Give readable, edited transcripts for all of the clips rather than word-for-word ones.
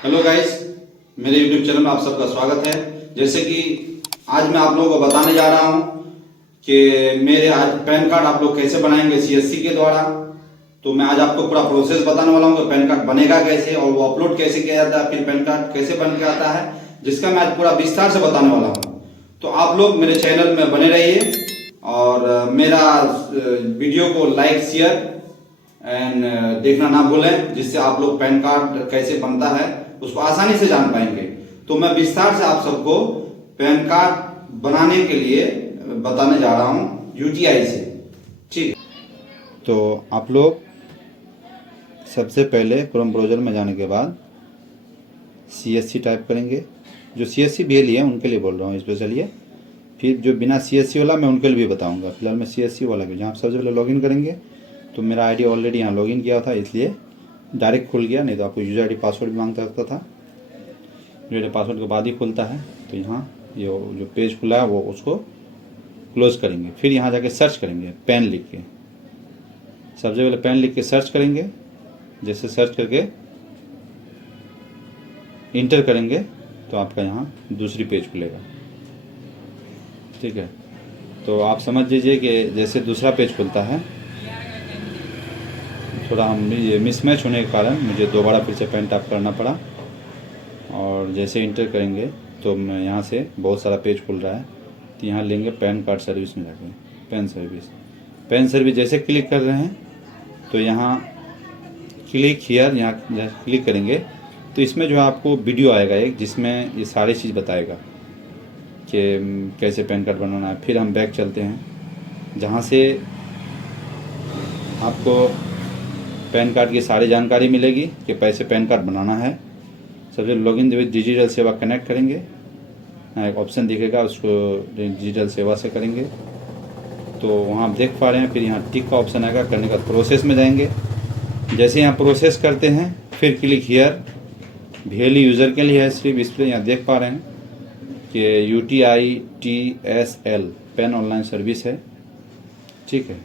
Hello guys, मेरे YouTube channel में आप सबका स्वागत है। जैसे कि आज मैं आप लोगों को बताने जा रहा हूं कि मेरे आज पैन कार्ड आप लोग कैसे बनाएंगे सीएससी के द्वारा। तो मैं आज आपको पूरा प्रोसेस बताने वाला हूं कि पैन कार्ड बनेगा कैसे और वो अपलोड कैसे किया जाता है, फिर पैन कार्ड कैसे बन के आता है, जिसका मैं आज पूरा विस्तार से बताने वाला हूँ। तो आप लोग मेरे चैनल में बने रहिए और मेरा वीडियो को लाइक शेयर एंड देखना ना भूलें, जिससे आप लोग पैन कार्ड कैसे बनता है उसको आसानी से जान पाएंगे। तो मैं विस्तार से आप सबको पैन कार्ड बनाने के लिए बताने जा रहा हूं यूटीआई से। ठीक है, तो आप लोग सबसे पहले क्रोम ब्राउज़र में जाने के बाद सीएससी टाइप करेंगे। जो सीएससी भी लिए उनके लिए बोल रहा हूँ स्पेशली, फिर जो बिना सीएससी वाला मैं उनके लिए भी बताऊंगा। फिलहाल मैं सीएससी वाला भी, जहाँ सबसे पहले लॉगिन करेंगे तो मेरा आईडी ऑलरेडी यहाँ लॉगिन किया था इसलिए डायरेक्ट खुल गया, नहीं तो आपको यूजर आईडी पासवर्ड भी मांगता रहता था। यूजर आईडी पासवर्ड के बाद ही खुलता है। तो यहाँ ये जो पेज खुला है वो उसको क्लोज करेंगे। फिर यहाँ जाके सर्च करेंगे पेन लिख के। सबसे पहले पेन लिख के सर्च करेंगे। जैसे सर्च करके इंटर करेंगे तो आपका यहाँ दूसरी पेज खुलेगा। ठीक है, तो आप समझ लीजिए कि जैसे दूसरा पेज खुलता है, थोड़ा हम ये मिसमैच होने के कारण मुझे दोबारा फिर से पेन टैप करना पड़ा। और जैसे इंटर करेंगे तो मैं यहाँ से बहुत सारा पेज खुल रहा है। तो यहाँ लेंगे पैन कार्ड सर्विस में जाके पैन सर्विस जैसे क्लिक कर रहे हैं तो यहाँ क्लिक हियर, यहाँ क्लिक करेंगे तो इसमें जो है आपको वीडियो आएगा एक, जिसमें ये सारी चीज़ बताएगा कि कैसे पैन कार्ड बनाना है। फिर हम बैक चलते हैं, जहाँ से आपको पैन कार्ड की सारी जानकारी मिलेगी कि कैसे पैन कार्ड बनाना है। सबसे लॉगिन डिजिटल सेवा कनेक्ट करेंगे, एक ऑप्शन दिखेगा, उसको डिजिटल सेवा से करेंगे तो वहाँ आप देख पा रहे हैं। फिर यहाँ टिक का ऑप्शन आएगा, करने का प्रोसेस में जाएंगे। जैसे यहाँ प्रोसेस करते हैं फिर क्लिक हियर, भेली यूज़र के लिए है सिर्फ इस पर। यहाँ देख पा रहे हैं कि UTI-TSL पैन ऑनलाइन सर्विस है। ठीक है,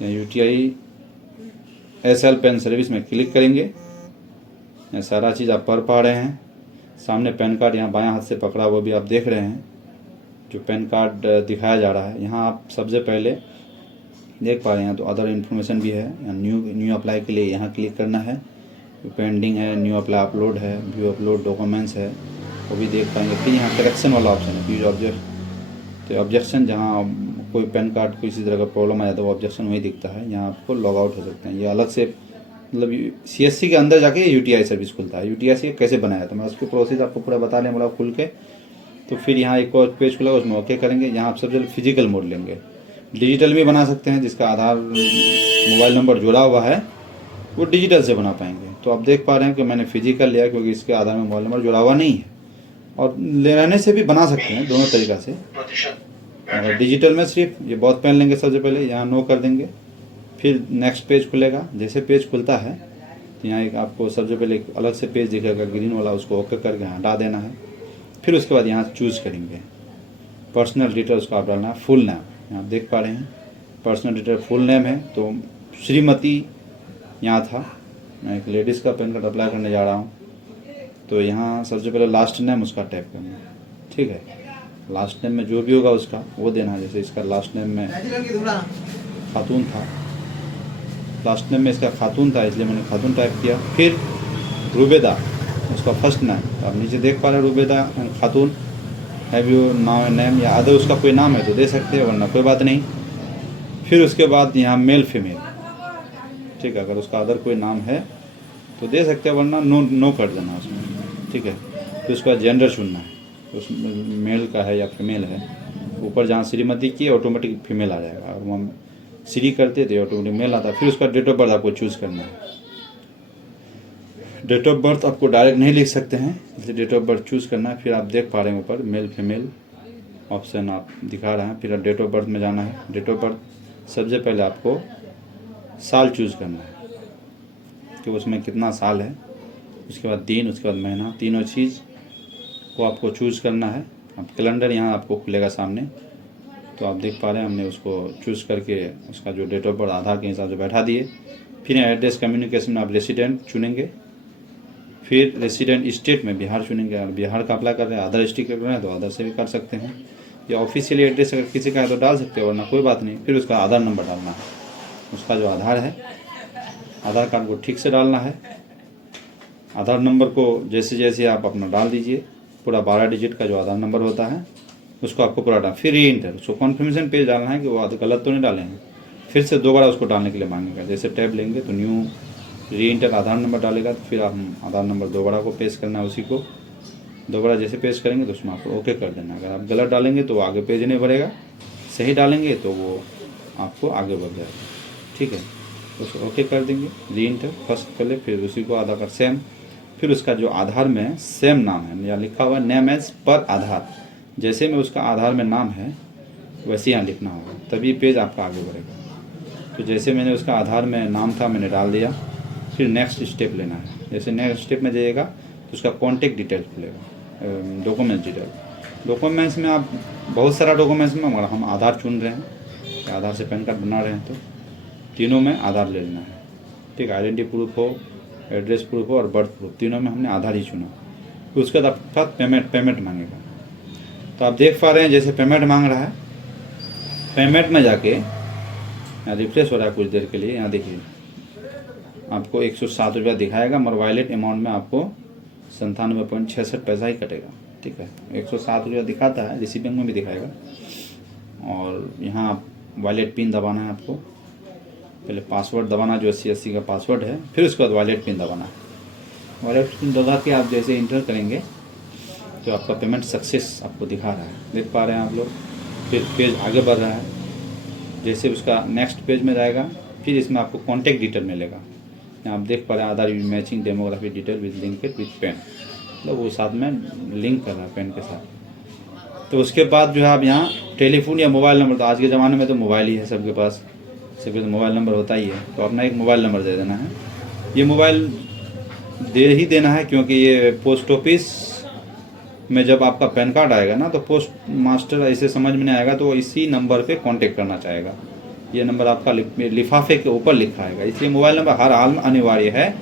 यहाँ UTI-SL पैन सर्विस में क्लिक करेंगे। ये सारा चीज़ आप पढ़ पा रहे हैं। सामने पैन कार्ड यहाँ बायां हाथ से पकड़ा वो भी आप देख रहे हैं, जो पैन कार्ड दिखाया जा रहा है। यहाँ आप सबसे पहले देख पा रहे हैं तो अदर इन्फॉर्मेशन भी है। यहाँ न्यू अप्लाई के लिए यहाँ क्लिक करना है। पेंडिंग है, न्यू अप्लाई अपलोड है, व्यू अपलोड डॉक्यूमेंट्स है, वो भी देख पाएंगे। फिर यहाँ करेक्शन वाला ऑप्शन है, यूज ऑब्जेक्ट। तो ऑब्जेक्शन, जहाँ कोई पैन कार्ड को इसी तरह का प्रॉब्लम आ जाता है वो ऑब्जेक्शन वही दिखता है। यहाँ आपको लॉग आउट हो सकते हैं। ये अलग से मतलब सीएससी के अंदर जाके यूटीआई सर्विस खुलता है। यूटीआई कैसे बनाया तो मैं उसकी प्रोसेस आपको पूरा बता लें बोला खुल के। तो फिर यहाँ एक और पेज खुला, उसमें ओके करेंगे। यहाँ आप सबसे फिजिकल मोड लेंगे। डिजिटल भी बना सकते हैं, जिसका आधार मोबाइल नंबर जुड़ा हुआ है वो डिजिटल से बना पाएंगे। तो आप देख पा रहे हैं कि मैंने फिजिकल लिया क्योंकि इसके आधार में मोबाइल नंबर जुड़ा हुआ नहीं है। और ले रहने से भी बना सकते हैं, दोनों तरीका से। और डिजिटल में सिर्फ ये बहुत पेन लेंगे। सबसे पहले यहाँ नो कर देंगे, फिर नेक्स्ट पेज खुलेगा। जैसे पेज खुलता है तो यहाँ एक आपको सबसे पहले एक अलग से पेज दिखेगा ग्रीन वाला, उसको ओके करके हटा देना है। फिर उसके बाद यहाँ चूज़ करेंगे पर्सनल डिटेल, उसको आप डालना है फुल नेम। यहाँ देख पा रहे हैं पर्सनल डिटेल फुल नेम है तो श्रीमती यहाँ था। मैं एक लेडीज़ का पैन कार्ड अप्लाई करने जा रहा हूँ तो यहाँ सबसे पहले लास्ट नेम उसका टाइप करना है। ठीक है, लास्ट नेम में जो भी होगा उसका वो देना है। जैसे इसका लास्ट नेम में खातून था, लास्ट नेम में इसका खातून था इसलिए मैंने खातून टाइप किया। फिर रूबेदा उसका फर्स्ट नेम, तो आप नीचे देख पा रहे हैं रूबेदा खातून। हैव यू नाउ नेम या अदर उसका कोई नाम है तो दे सकते हैं, वरना कोई बात नहीं। फिर उसके बाद यहाँ मेल फीमेल, ठीक है, अगर उसका अदर कोई नाम है तो दे सकते हैं, वरना नो कर देना उसमें। ठीक है, फिर उसका जेंडर चुनना है, उसमें मेल का है या फीमेल है। ऊपर जहाँ श्रीमती की ऑटोमेटिक फीमेल आ जाएगा, और वहाँ श्री करते थे ऑटोमेटिक मेल आता है। फिर उसका डेट ऑफ बर्थ आपको चूज़ करना है। डेट ऑफ बर्थ आपको डायरेक्ट नहीं लिख सकते हैं, इसलिए डेट ऑफ बर्थ चूज़ करना है। फिर आप देख पा रहे हैं ऊपर मेल फीमेल ऑप्शन आप दिखा रहे हैं। फिर डेट ऑफ बर्थ में जाना है। डेट ऑफ बर्थ सबसे पहले आपको साल चूज़ करना है कि उसमें कितना साल है, उसके बाद दिन, उसके बाद महीना, तीनों चीज़ को आपको चूज़ करना है। अब कैलेंडर यहाँ आपको खुलेगा सामने, तो आप देख पा रहे हैं हमने उसको चूज़ करके उसका जो डेट ऑफ बर्थ आधार के हिसाब से बैठा दिए। फिर एड्रेस कम्युनिकेशन में आप रेसिडेंट चुनेंगे। फिर रेसिडेंट स्टेट में बिहार चुनेंगे, अगर बिहार का अप्लाई कर रहे हैं, अदर स्टेट कर रहे हैं तो अदर से भी कर सकते हैं, या ऑफिशियली एड्रेस अगर किसी का है तो डाल सकते हो, वरना कोई बात नहीं। फिर उसका आधार नंबर डालना है, उसका जो आधार है, आधार कार्ड को ठीक से डालना है। आधार नंबर को जैसे जैसे आप अपना डाल दीजिए, पूरा 12 डिजिट का जो आधार नंबर होता है उसको आपको पूरा डाल, फिर री इंटर, उसको कन्फर्मेशन पेज डालना है कि वो गलत तो नहीं डाले हैं। फिर से 2 बार उसको डालने के लिए मांगेगा, जैसे टैब लेंगे तो न्यू री इंटर आधार नंबर डालेगा, तो फिर आप आधार नंबर 2 बार को पेश करना है, उसी को 2 बार जैसे पेश करेंगे तो उसमें आपको ओके कर देना। अगर आप गलत डालेंगे तो आगे पेज नहीं बढ़ेगा, सही डालेंगे तो वो आपको आगे बढ़ जाएगा, ठीक है। उसको ओके कर देंगे, री इंटर फर्स्ट पहले, फिर उसी को आधार कार्ड सेम, फिर उसका जो आधार में सेम नाम है या लिखा हुआ नेम एज पर आधार, जैसे में उसका आधार में नाम है वैसे यहाँ लिखना होगा, तभी पेज आपका आगे बढ़ेगा। तो जैसे मैंने उसका आधार में नाम था मैंने डाल दिया, फिर नेक्स्ट स्टेप लेना है। जैसे नेक्स्ट स्टेप में जाइएगा तो उसका कॉन्टेक्ट डिटेल खुलेगा, डॉक्यूमेंट्स डिटेल। डॉक्यूमेंट्स में आप बहुत सारा डॉक्यूमेंट्स में, मगर हम आधार चुन रहे हैं, आधार से पैन कार्ड बना रहे हैं, तो तीनों में आधार ले लेना है, ठीक। आइडेंटिटी प्रूफ हो, एड्रेस प्रूफ हो और बर्थ प्रूफ, तीनों में हमने आधार ही चुना। फिर उसके बाद आपका पेमेंट मांगेगा। तो आप देख पा रहे हैं जैसे पेमेंट मांग रहा है, पेमेंट में जाके यहाँ रिफ्रेश हो रहा है कुछ देर के लिए, यहाँ देखिए आपको 107 रुपया दिखाएगा, मगर वॉलेट अमाउंट में आपको 97.66 पैसा ही कटेगा, ठीक है। 107 रुपया दिखाता है, रिसीविंग में भी दिखाएगा। और यहाँ वॉलेट पिन दबाना है आपको, पहले पासवर्ड दबाना जो 80 का पासवर्ड है, फिर उसके बाद वॉलेट पिन दबाना है। वॉलेट पिन दबा के आप जैसे इंटर करेंगे तो आपका पेमेंट सक्सेस आपको दिखा रहा है, देख पा रहे हैं आप लोग। फिर पेज आगे बढ़ रहा है, जैसे उसका नेक्स्ट पेज में जाएगा, फिर इसमें आपको कॉन्टेक्ट डिटेल मिलेगा। यहाँ आप देख पा रहे हैं Aadhaar matching demography detail with linked with PAN, मतलब वो साथ में लिंक कर रहा है पेन के साथ। तो उसके बाद जो है आप यहाँ टेलीफोन या मोबाइल नंबर, तो आज के ज़माने में तो मोबाइल ही है सबके पास, सबके तो मोबाइल नंबर होता ही है, तो अपना एक मोबाइल नंबर दे देना है। ये मोबाइल दे ही देना है क्योंकि ये पोस्ट ऑफिस में जब आपका पैन कार्ड आएगा ना, तो पोस्ट मास्टर ऐसे समझ में नहीं आएगा तो इसी नंबर पे कांटेक्ट करना चाहेगा। ये नंबर आपका लिफाफे के ऊपर लिखा आएगा, इसलिए मोबाइल नंबर हर हाल में अनिवार्य है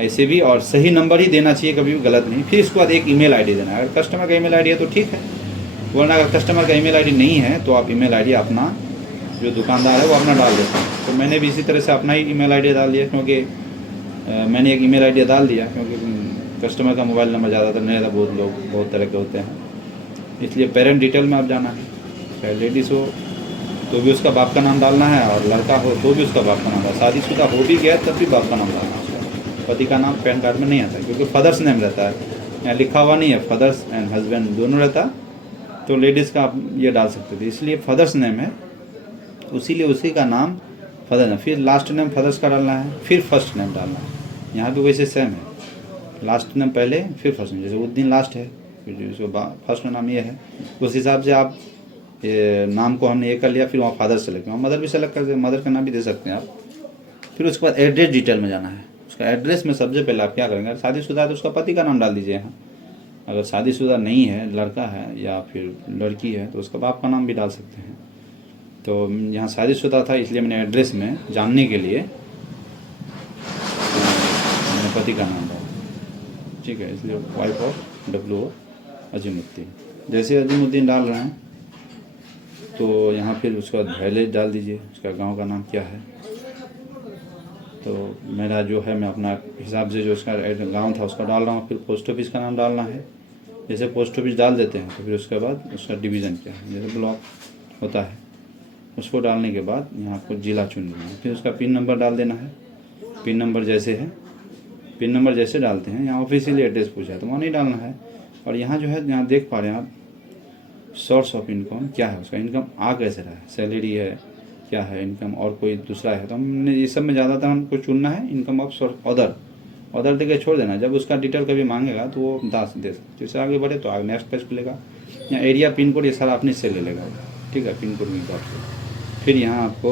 ऐसे भी, और सही नंबर ही देना चाहिए, कभी भी गलत नहीं। फिर इसके बाद एक ईमेल आईडी देना है, अगर कस्टमर का ईमेल आईडी है तो ठीक है, वरना अगर कस्टमर का ईमेल आईडी नहीं है तो आप ईमेल आईडी अपना जो दुकानदार है वो अपना डाल देते हैं। तो मैंने भी इसी तरह से अपना ही ईमेल आईडी डाल दिया, क्योंकि मैंने एक ईमेल आईडी डाल दिया, क्योंकि कस्टमर का मोबाइल नंबर ज़्यादातर नहीं रहता, बहुत लोग बहुत तरह के होते हैं, इसलिए पेरेंट डिटेल में आप जाना है। चाहे लेडीज़ हो तो भी उसका बाप का नाम डालना है, और लड़का हो तो भी उसका बाप का नाम डालना, शादीशुदा हो भी गया तब भी बाप का नाम डालना है उसका। पति का नाम पैन कार्ड में नहीं आता है, क्योंकि फादर्स नेम रहता है, यहाँ लिखा हुआ नहीं है, फादर्स एंड हस्बैंड दोनों रहता, तो लेडीज़ का आप ये डाल सकते थे, इसलिए फादर्स नेम है, उसीलिए उसी का नाम फादर नेम, फिर लास्ट नेम फादर्स का डालना है, फिर फर्स्ट नेम डालना है। यहाँ भी वैसे सेम है, लास्ट नेम पहले फिर फर्स्ट नेम, जैसे उद्दीन लास्ट है फिर उसको फर्स्ट नाम ये है, उस हिसाब से आप ये नाम को हमने ये कर लिया। फिर वहाँ फादर सेलेक्ट, वहाँ मदर भी सेलेक्ट कर, मदर का नाम भी दे सकते हैं आप। फिर उसके बाद एड्रेस डिटेल में जाना है, उसका एड्रेस में सबसे पहले आप क्या करेंगे, अगर शादीशुदा है तो उसका पति का नाम डाल दीजिए यहाँ, अगर शादीशुदा नहीं है, लड़का है या फिर लड़की है तो उसका बाप का नाम भी डाल सकते हैं। तो यहाँ शादीशुदा था इसलिए मैंने एड्रेस में जानने के लिए मैंने पति का नाम डाला, ठीक है, इसलिए वाइफ ऑफ WO अजीमुद्दीन। जैसे अजीमुद्दीन डाल रहे हैं तो यहाँ फिर उसके बाद विलेज डाल दीजिए, उसका गांव का नाम क्या है। तो मेरा जो है मैं अपना हिसाब से जो उसका गांव था उसका डाल रहा हूँ। फिर पोस्ट ऑफिस का नाम डालना है, जैसे पोस्ट ऑफिस डाल देते हैं तो फिर उसके बाद उसका डिवीज़न क्या है, जैसे ब्लॉक होता है उसको डालने के बाद यहाँ आपको ज़िला चुन लेना है। फिर उसका पिन नंबर डाल देना है, पिन नंबर जैसे है, पिन नंबर जैसे डालते हैं, यहाँ ऑफिशियली एड्रेस पूछा है तो वहाँ नहीं डालना है। और यहाँ जो है यहाँ देख पा रहे हैं आप सोर्स ऑफ इनकम क्या है, उसका इनकम आ कैसे रहा है, सैलरी है क्या है इनकम, और कोई दूसरा है, तो हमने ये सब में ज़्यादातर हमको चुनना है income of source other they के छोड़ देना। जब उसका डिटेल कभी मांगेगा तो वो दे सकते, जैसे आगे बढ़े तो आगे नेक्स्ट पेज खुलेगा, या एरिया पिन कोड ये सारा अपने से ले लेगा, ठीक है, पिन कोड में बात से। फिर यहाँ आपको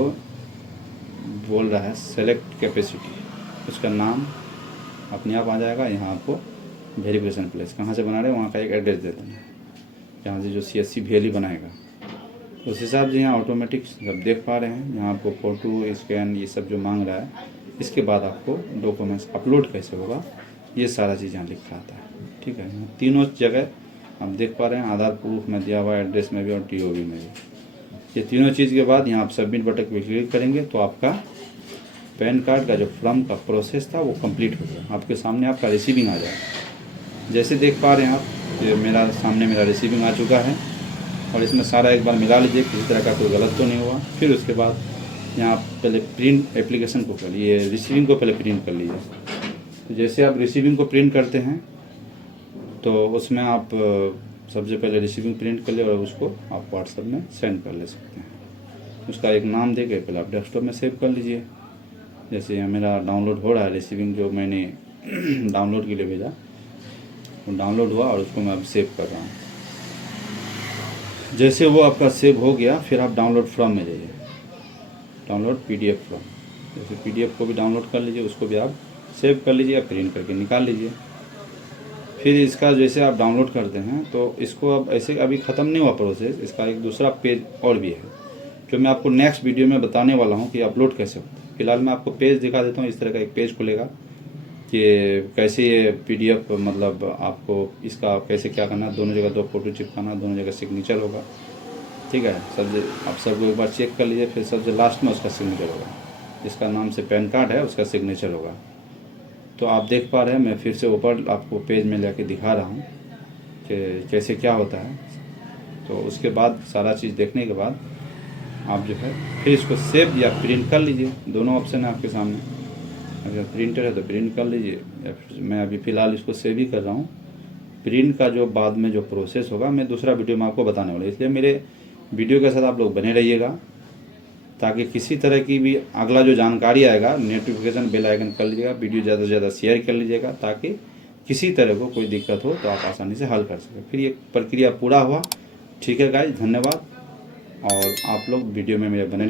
बोल रहा है सेलेक्ट कैपेसिटी, उसका नाम अपने आप आ जाएगा। यहाँ आपको वेरिफिकेशन प्लेस कहाँ से बना रहे हैं वहाँ का एक एड्रेस दे देना है, जहाँ से जो CSC वैली बनाएगा उस हिसाब से यहाँ ऑटोमेटिक सब देख पा रहे हैं। यहाँ आपको फ़ोटो स्कैन ये सब जो मांग रहा है, इसके बाद आपको डॉक्यूमेंट्स अपलोड कैसे होगा ये सारा चीज़ यहाँ लिखा आता है। ठीक है, यहाँ तीनों जगह आप देख पा रहे हैं, आधार प्रूफ में दिया हुआ है, एड्रेस में भी और TOB में भी। ये तीनों चीज़ के बाद यहाँ आप सबमिट बटन पर क्लिक करेंगे तो आपका पैन कार्ड का जो फॉर्म का प्रोसेस था वो कंप्लीट हो गया। आपके सामने आपका रिसीविंग आ जाएगा। जैसे देख पा रहे हैं आप, ये मेरा सामने मेरा रिसीविंग आ चुका है और इसमें सारा एक बार मिला लीजिए, किसी तरह का कोई गलत तो नहीं हुआ। फिर उसके बाद यहाँ आप पहले प्रिंट एप्लीकेशन को कर लीजिए, रिसीविंग को पहले प्रिंट कर लीजिए। तो जैसे आप रिसीविंग को प्रिंट करते हैं तो उसमें आप सबसे पहले रिसीविंग प्रिंट कर ले और उसको आप व्हाट्सएप में सेंड कर ले सकते हैं। उसका एक नाम दे के पहले आप डेस्कटॉप में सेव कर लीजिए। जैसे यहाँ मेरा डाउनलोड हो रहा है, रिसीविंग जो मैंने डाउनलोड के लिए भेजा वो डाउनलोड हुआ और उसको मैं अब सेव कर रहा हूँ। जैसे वो आपका सेव हो गया फिर आप डाउनलोड फ्रॉम में जाइए, डाउनलोड PDF फ्रॉम। जैसे PDF को भी डाउनलोड कर लीजिए, उसको भी आप सेव कर लीजिए या प्रिंट करके निकाल लीजिए। फिर इसका जैसे आप डाउनलोड करते हैं तो इसको अब ऐसे अभी ख़त्म नहीं हुआ प्रोसेस, इसका एक दूसरा पेज और भी है जो मैं आपको नेक्स्ट वीडियो में बताने वाला हूँ कि अपलोड कैसे होता है। फिलहाल मैं आपको पेज दिखा देता हूँ। इस तरह का एक पेज खुलेगा कि कैसे ये PDF मतलब आपको इसका कैसे क्या करना है। दोनों जगह 2 फोटो चिपकाना, दोनों जगह सिग्नेचर होगा। ठीक है, आप सबको एक बार चेक कर लीजिए। फिर सबसे लास्ट में उसका सिग्नेचर होगा, जिसका नाम से पैन कार्ड है उसका सिग्नेचर होगा। तो आप देख पा रहे हैं, मैं फिर से ऊपर आपको पेज में लेके दिखा रहा हूँ कि कैसे क्या होता है। तो उसके बाद सारा चीज़ देखने के बाद आप जो है फिर इसको सेव या प्रिंट कर लीजिए। दोनों ऑप्शन है आपके सामने, अगर प्रिंटर है तो प्रिंट कर लीजिए या फिर मैं अभी फ़िलहाल इसको सेव ही कर रहा हूँ। प्रिंट का जो बाद में जो प्रोसेस होगा मैं दूसरा वीडियो में आपको बताने वाला, इसलिए मेरे वीडियो के साथ आप लोग बने रहिएगा ताकि किसी तरह की भी अगला जो जानकारी आएगा नोटिफिकेशन बेल आइकन कर लीजिएगा। वीडियो ज़्यादा से ज़्यादा शेयर कर लीजिएगा ताकि किसी तरह को कोई दिक्कत हो तो आप आसानी से हल कर सकें। फिर ये प्रक्रिया पूरा हुआ। ठीक है गाइस, धन्यवाद। और आप लोग वीडियो में मेरे बने